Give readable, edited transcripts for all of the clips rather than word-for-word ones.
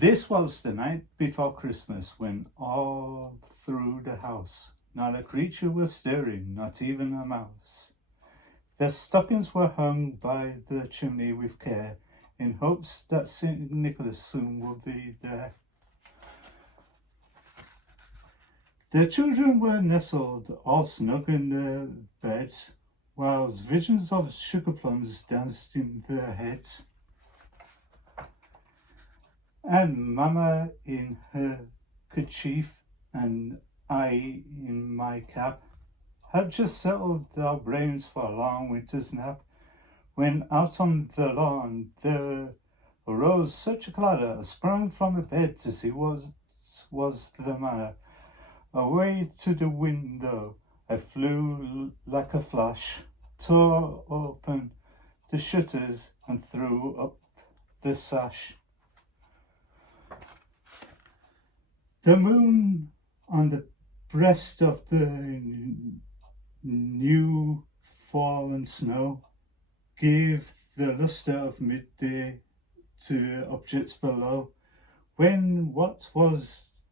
This was the night before Christmas, when all through the house not a creature was stirring, not even a mouse. The stockings were hung by the chimney with care, in hopes that St. Nicholas soon would be there. The children were nestled all snug in their beds, whilst visions of sugar plums danced in their heads. And Mamma in her kerchief and I in my cap had just settled our brains for a long winter's nap, when out on the lawn there arose such a clatter. I sprang from the bed to see what was the matter. Away to the window I flew like a flash, tore open the shutters and threw up the sash. The moon on the breast of the new fallen snow gave the lustre of midday to objects below, when what was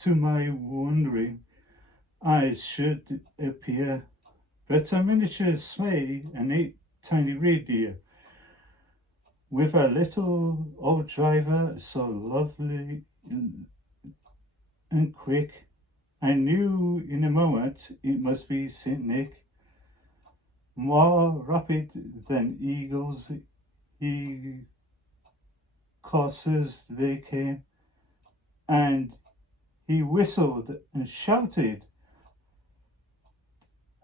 to my wondering eyes should appear but a miniature sleigh, a neat tiny reindeer, with a little old driver so lovely and quick. I knew in a moment it must be St. Nick. More rapid than eagles, coursers they came, and he whistled and shouted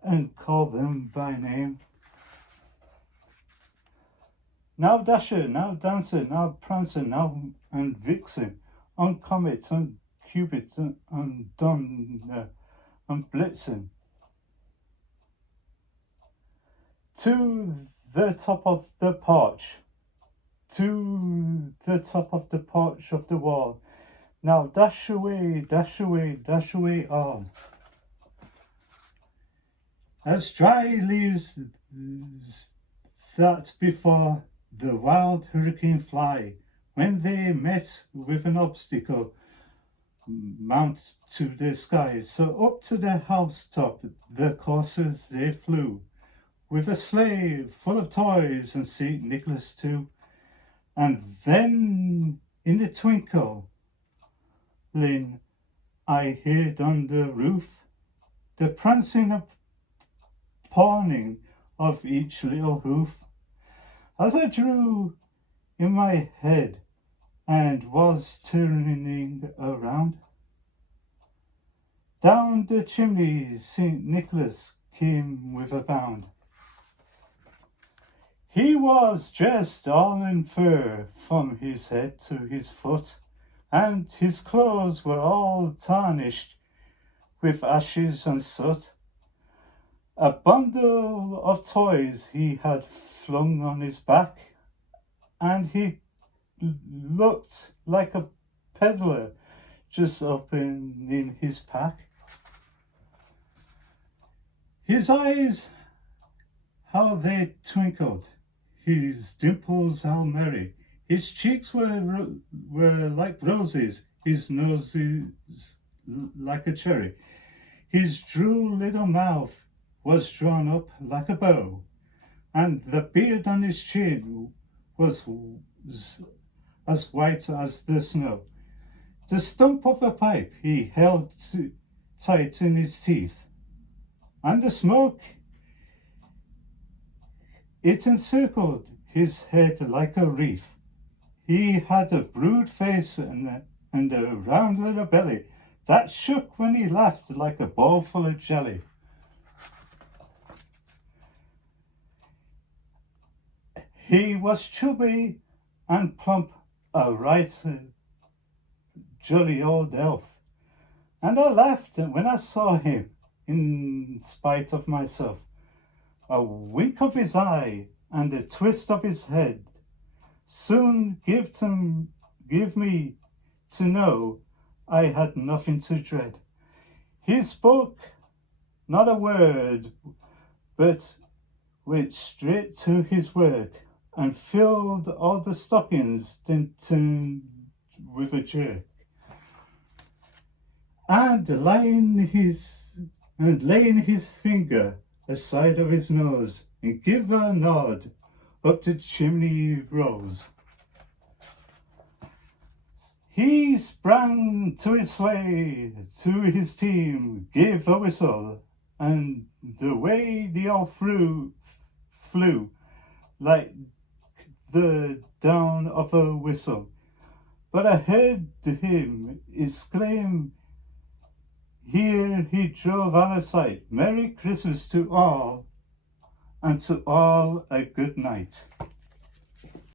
and called them by name. Now Dasher, now Dancer, now Prancer, now and Vixen, on Comet, on Cupid, on Donner, on Blitzen. To the top of the porch, to the top of the porch of the wall. Now dash away, dash away, dash away all. As dry leaves that before the wild hurricane fly, when they met with an obstacle, mount to the sky. So up to the housetop the coursers they flew, with a sleigh full of toys and St. Nicholas too. And then in a twinkle, I heard on the roof the prancing and pawing of each little hoof. As I drew in my head and was turning around, down the chimney St. Nicholas came with a bound. He was dressed all in fur from his head to his foot, and his clothes were all tarnished with ashes and soot. A bundle of toys he had flung on his back, and he looked like a peddler just opening his pack. His eyes, how they twinkled, his dimples how merry, his cheeks were like roses, his nose is like a cherry, his droll little mouth was drawn up like a bow, and the beard on his chin was as white as the snow. The stump of a pipe he held tight in his teeth, and the smoke, it encircled his head like a wreath. He had a broad face and a round little belly that shook when he laughed like a bowl full of jelly. He was chubby and plump, a right jolly old elf, and I laughed when I saw him, in spite of myself. A wink of his eye and a twist of his head soon give me to know I had nothing to dread. He spoke not a word, but went straight to his work and filled all the stockings, then turned with a jerk, and laying his finger aside of his nose, and give a nod up to chimney rose. He sprang to his sleigh, to his team, gave a whistle, and away they all flew like the down of a whistle. But I heard him exclaim, here he drove out of sight. Merry Christmas to all, and to all a good night.